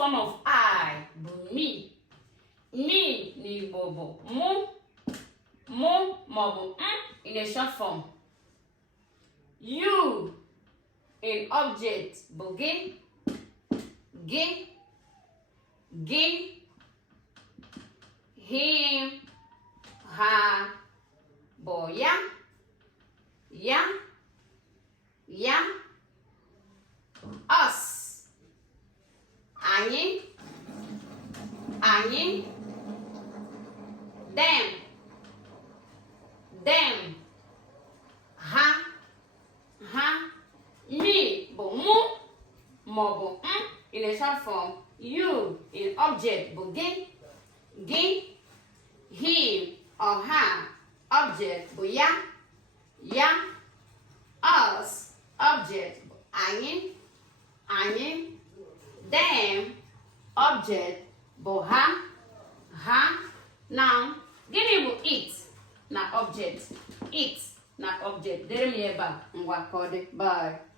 form of I bụ me. Me n'Igbo bụ mụ, maọbụ in a short form. You in object bụ gị, gị. Him, ha bụ ya, us, anyị, them, ha, me bụ mụ maọbụ in a short form. You in object bụ gị, him or her object bụ ya, us object bụ anyị, them object bụ ha. Now, gịnị bụ it na object? It na object. Dere m ebe a ngwa ka ọ dị. Bye.